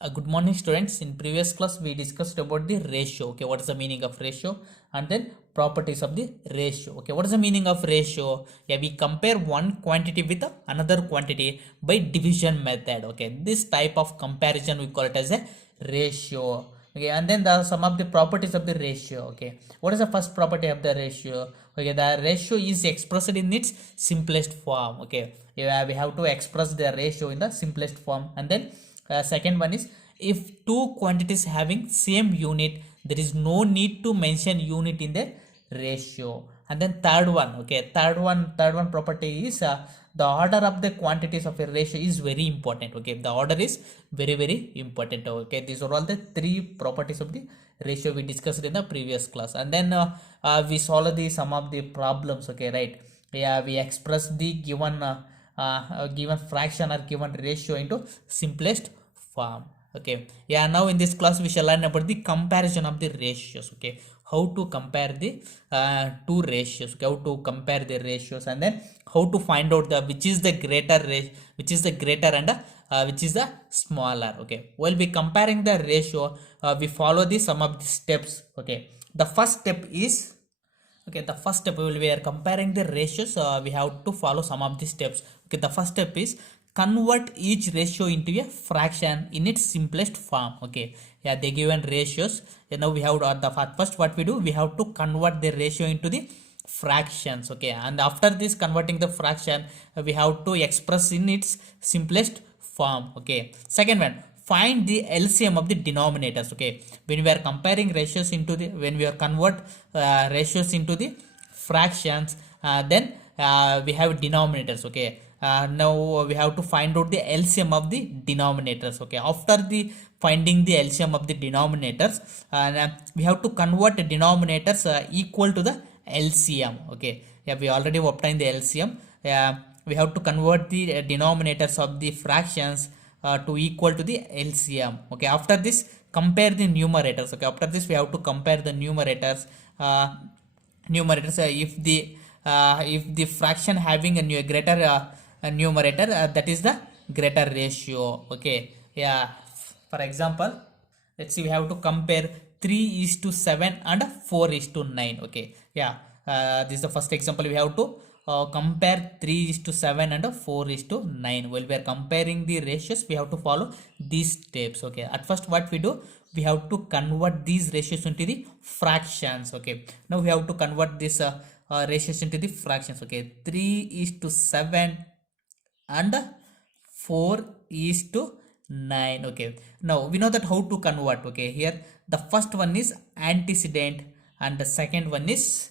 Good morning, students. In previous class, we discussed about the ratio. Okay, what is the meaning of ratio, and then properties of the ratio. Okay, what is the meaning of ratio? Yeah, we compare one quantity with another quantity by division method. Okay, this type of comparison we call it as a ratio. Okay, and then the some of the properties of the ratio. Okay, what is the first property of the ratio? Okay, the ratio is expressed in its simplest form. Okay, yeah, we have to express the ratio in the simplest form, and then second one is, if two quantities having same unit, there is no need to mention unit in the ratio. And then third one property is, the order of the quantities of a ratio is very important. Okay, the order is very important. Okay, these are all the three properties of the ratio we discussed in the previous class. And then we solve the some of the problems. Okay, right? Yeah, we express the given fraction or given ratio into simplest form. Okay, yeah, now in this class we shall learn about the comparison of the ratios. Okay, how to compare the two ratios. Okay, how to compare the ratios, and then how to find out the which is the greater which is the greater, and which is the smaller. Okay, while we comparing the ratio, we follow the some of the steps. Okay, the first step is, okay, the first step we are comparing the ratios. We have to follow some of the steps. Okay, the first step is convert each ratio into a fraction in its simplest form. Okay, yeah, they given ratios. And now we have the first what we do, we have to convert the ratio into the fractions. Okay, and after this converting the fraction, we have to express in its simplest form. Okay, second one, find the LCM of the denominators. Okay, when we are comparing ratios into the, when we are convert ratios into the fractions, then we have denominators. Okay, now we have to find out the LCM of the denominators. Okay, after the finding the LCM of the denominators, we have to convert the denominators equal to the LCM. Okay, yeah, we already obtained the LCM. We have to convert the denominators of the fractions to equal to the LCM. Okay, after this compare the numerators. Okay, after this we have to compare the numerators. If the fraction having a greater numerator, that is the greater ratio. Okay, yeah, for example, let's see, we have to compare 3 is to 7 and 4 is to 9. Okay, yeah, this is the first example. We have to compare 3 is to 7 and 4 is to 9. While we are comparing the ratios, we have to follow these steps. Okay, at first what we do, we have to convert these ratios into the fractions. Okay, now we have to convert this ratios into the fractions. Okay, 3 is to 7 and 4 is to 9. Okay, now we know that how to convert. Okay, here the first one is antecedent and the second one is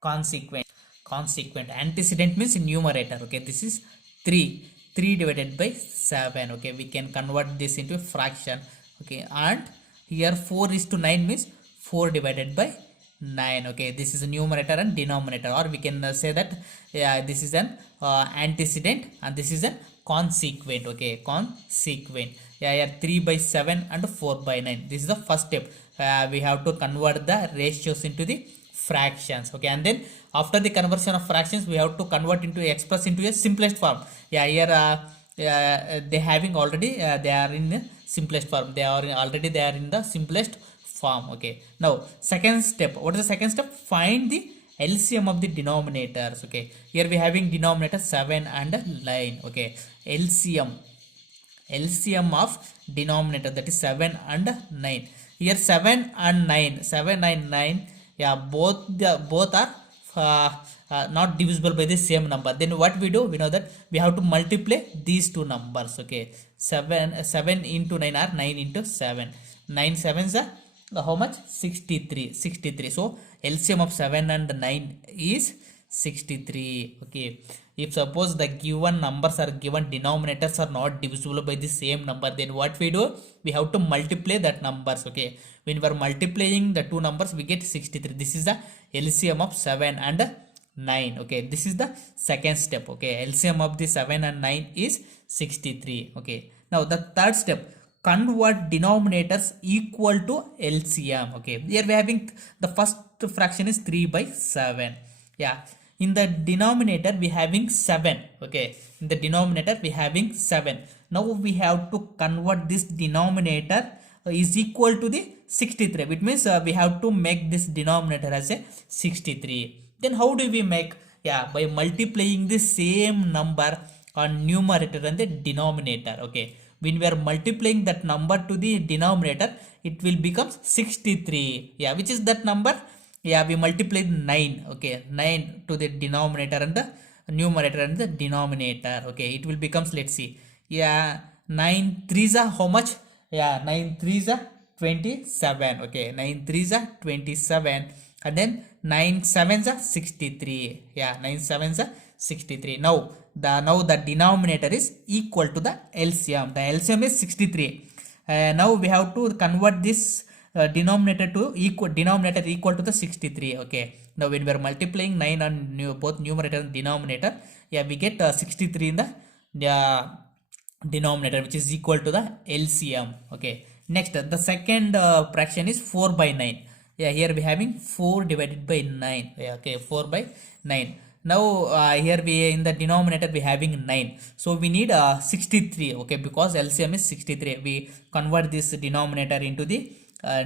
consequent. Antecedent means numerator. Okay, this is 3 divided by 7. Okay, we can convert this into a fraction. Okay, and here 4 is to 9 means 4 divided by 9. Okay, this is a numerator and denominator, or we can say that, yeah, this is an antecedent and this is a consequent. Okay, consequent. Yeah, yeah, 3 by 7 and 4 by 9. This is the first step. We have to convert the ratios into the fractions. Okay, and then after the conversion of fractions, we have to convert into express into a simplest form. Yeah, here they having already they are in the simplest form. They are in the simplest form. Okay, now second step, what is the second step? Find the LCM of the denominators. Okay, here we having denominator 7 and 9. Okay, LCM of denominator, that is 7 and 9. Here 7 and 9, yeah, both are not divisible by the same number. Then what we do, we know that we have to multiply these two numbers. Okay, 7 into 9 are 9 into 7. 9 sevens are how much? 63. So LCM of 7 and 9 is 63. Okay, if suppose the given numbers are given, denominators are not divisible by the same number, then what we do, we have to multiply that numbers. Okay, when we are multiplying the two numbers, we get 63. This is the LCM of 7 and 9. Okay, this is the second step. Okay, LCM of the 7 and 9 is 63. Okay, now the third step, convert denominators equal to LCM. Okay, here we having the first fraction is 3 by 7. Yeah, In the denominator we having 7. Okay, in the denominator we having 7. Now we have to convert this denominator is equal to the 63, which means we have to make this denominator as a 63. Then how do we make? Yeah, by multiplying the same number on numerator and the denominator. Okay, when we are multiplying that number to the denominator, it will become 63. Yeah, which is that number? Yeah, we multiplied 9. Okay, 9 to the denominator and the numerator and the denominator. Okay, it will becomes, let's see, yeah, 9 threes are how much? Yeah, 9 threes are 27. Okay, 9 threes are 27, and then 9 sevens are 63. Yeah, 9 sevens are 63. Now the denominator is equal to the LCM. The LCM is 63. Now we have to convert this denominator equal to the 63. Okay, now when we are multiplying 9 on both numerator and denominator, yeah, we get 63 in the denominator, which is equal to the LCM. Okay, next the second fraction is 4 by 9. Yeah, here we having 4 divided by 9. Yeah, okay, 4 by 9. Now here we in the denominator we having 9, so we need 63. Okay, because LCM is 63, we convert this denominator into the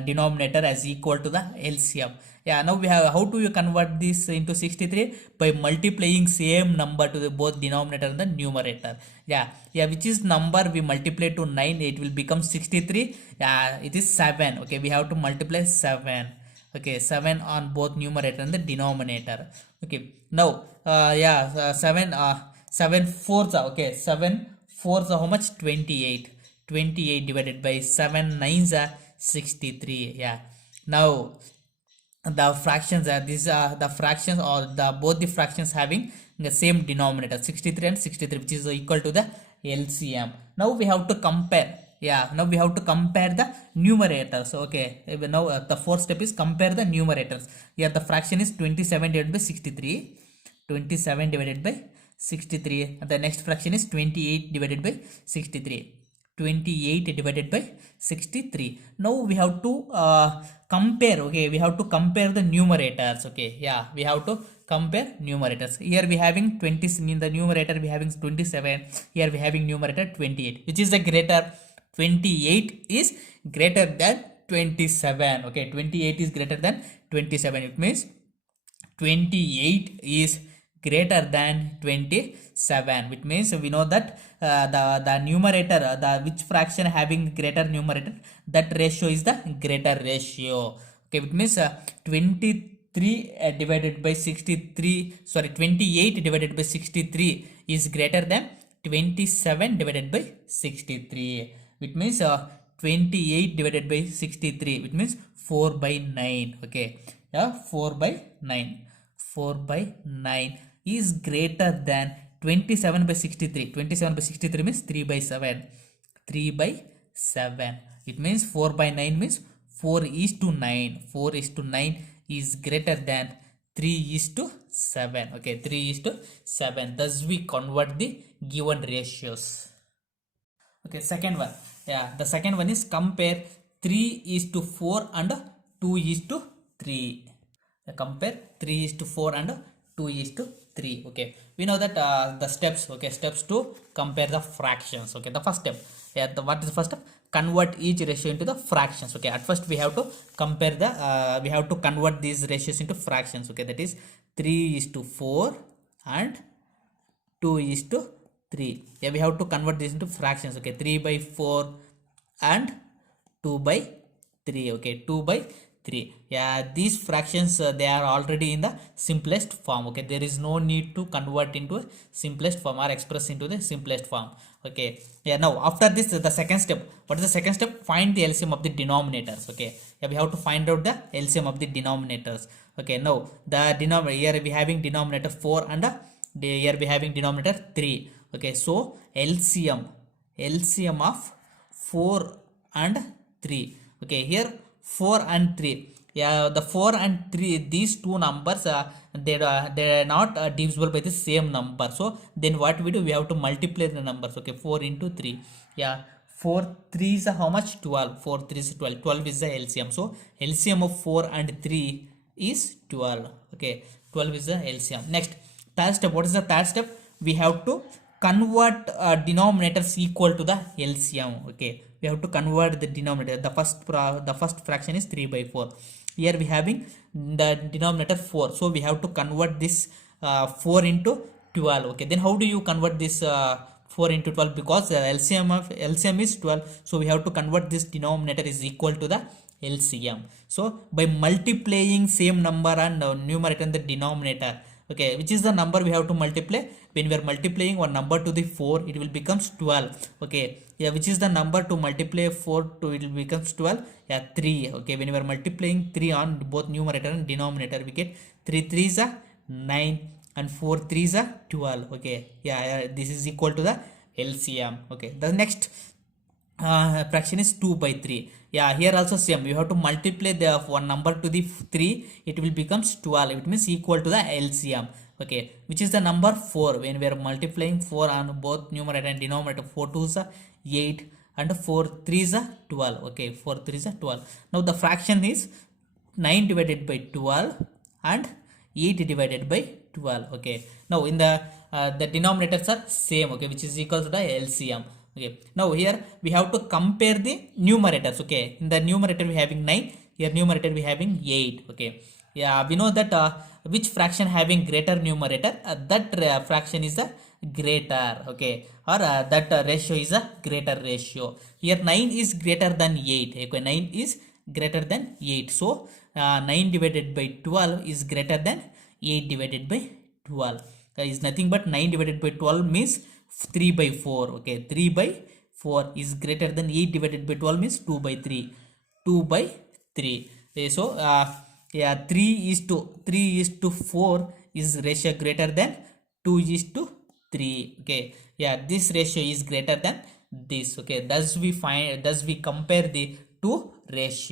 denominator as equal to the LCM. Yeah, now we have, how do you convert this into 63? By multiplying same number to the both denominator and the numerator. Yeah, which is number we multiply to 9, it will become 63. Yeah, it is 7. Okay, we have to multiply 7. Okay, 7 on both numerator and the denominator. Okay, now 7 fourths are, okay, 7 fourths are how much? 28. 28 divided by 7 nines are 63. Yeah, now the fractions are, these are the fractions, or the both the fractions having the same denominator, 63 and 63, which is equal to the LCM. Now we have to compare. Yeah, now we have to compare the numerators. Okay, now the fourth step is compare the numerators. Here the fraction is 27 divided by 63. 27 divided by 63, and the next fraction is 28 divided by 63. 28 divided by 63. Now we have to compare. Okay, we have to compare the numerators. Okay, yeah, we have to compare numerators. Here we having 20 in the numerator, we having 27. Here we having numerator 28. Which is the greater? 28 is greater than 27. Okay, 28 is greater than 27. It means 28 is greater than 27, which means we know that the numerator, the which fraction having greater numerator, that ratio is the greater ratio. Okay, which means 23 divided by 63, sorry, 28 divided by 63 is greater than 27 divided by 63, which means 28 divided by 63, which means 4 by 9. Okay, yeah, 4 by 9. 4 by 9 is greater than 27 by 63. 27 by 63 means 3 by 7. 3 by 7. It means 4 by 9 means 4 is to 9. 4 is to 9 is greater than 3 is to 7. Okay, 3 is to 7. Thus we convert the given ratios. Okay, second one. Yeah, the second one is compare 3 is to 4 and 2 is to 3. Compare 3 is to 4 and 2 is to 3. Okay, we know that the steps. Okay, steps to compare the fractions. Okay, the first step. Yeah, what is the first step? Convert each ratio into the fractions. Okay, at first we have to compare the we have to convert these ratios into fractions. Okay, that is 3 is to 4 and 2 is to 3. Yeah, we have to convert this into fractions. Okay, 3 by 4 and 2 by 3. Okay, 2 by 3. Yeah, these fractions they are already in the simplest form. Okay, there is no need to convert into a simplest form or express into the simplest form. Okay, yeah, now after this, the second step. What is the second step? Find the LCM of the denominators. Okay, yeah, we have to find out the LCM of the denominators. Okay, now the denominator, here we having denominator 4 and here we having denominator 3. Okay, so LCM of 4 and 3. Okay, here 4 and 3. Yeah, the 4 and 3, these two numbers they are not divisible by the same number. So then what we do? We have to multiply the numbers. Okay, 4 into 3. Yeah, 4 3 is how much? 12. 4 3 is 12. 12 is the LCM. So LCM of 4 and 3 is 12. Okay, 12 is the LCM. Next, third step. What is the third step? We have to convert denominators equal to the LCM. Okay, we have to convert the denominator. The first fraction is 3 by 4. Here we having the denominator 4, so we have to convert this 4 into 12. Okay, then how do you convert this 4 into 12? Because the LCM is 12, so we have to convert this denominator is equal to the LCM. So by multiplying same number and numerator and the denominator, okay, which is the number we have to multiply? When we are multiplying one number to the 4, it will becomes 12. Okay, yeah, which is the number to multiply 4 to? It will becomes 12. Yeah, 3. Okay, when we are multiplying 3 on both numerator and denominator, we get 3 3s are 9 and 4 3s are 12. Okay, yeah, this is equal to the LCM. Okay, the next fraction is 2 by 3. Yeah, here also same, you have to multiply the one number to the 3, it will becomes 12. It means equal to the LCM. Okay, which is the number 4. When we are multiplying 4 on both numerator and denominator, 4 2s are 8 and 4 3s are 12. Okay, 4 3s are 12. Now the fraction is 9 divided by 12 and 8 divided by 12. Okay, now in the denominators are same. Okay, which is equal to the LCM. Okay, now here we have to compare the numerators. Okay, in the numerator we having 9, here numerator we having 8. Okay, yeah, we know that which fraction having greater numerator, that fraction is the greater. Okay, or that ratio is a greater ratio. Here 9 is greater than 8. Okay, 9 is greater than 8, so 9 divided by 12 is greater than 8 divided by 12. Is nothing but 9 divided by 12 means 3 by 4. Okay, 3 by 4 is greater than 8 divided by 12 means 2 by 3. 2 by 3. Okay, so yeah, 3 is to 4 is ratio greater than 2 is to 3. Okay, yeah, this ratio is greater than this. Okay, thus we compare the two ratio.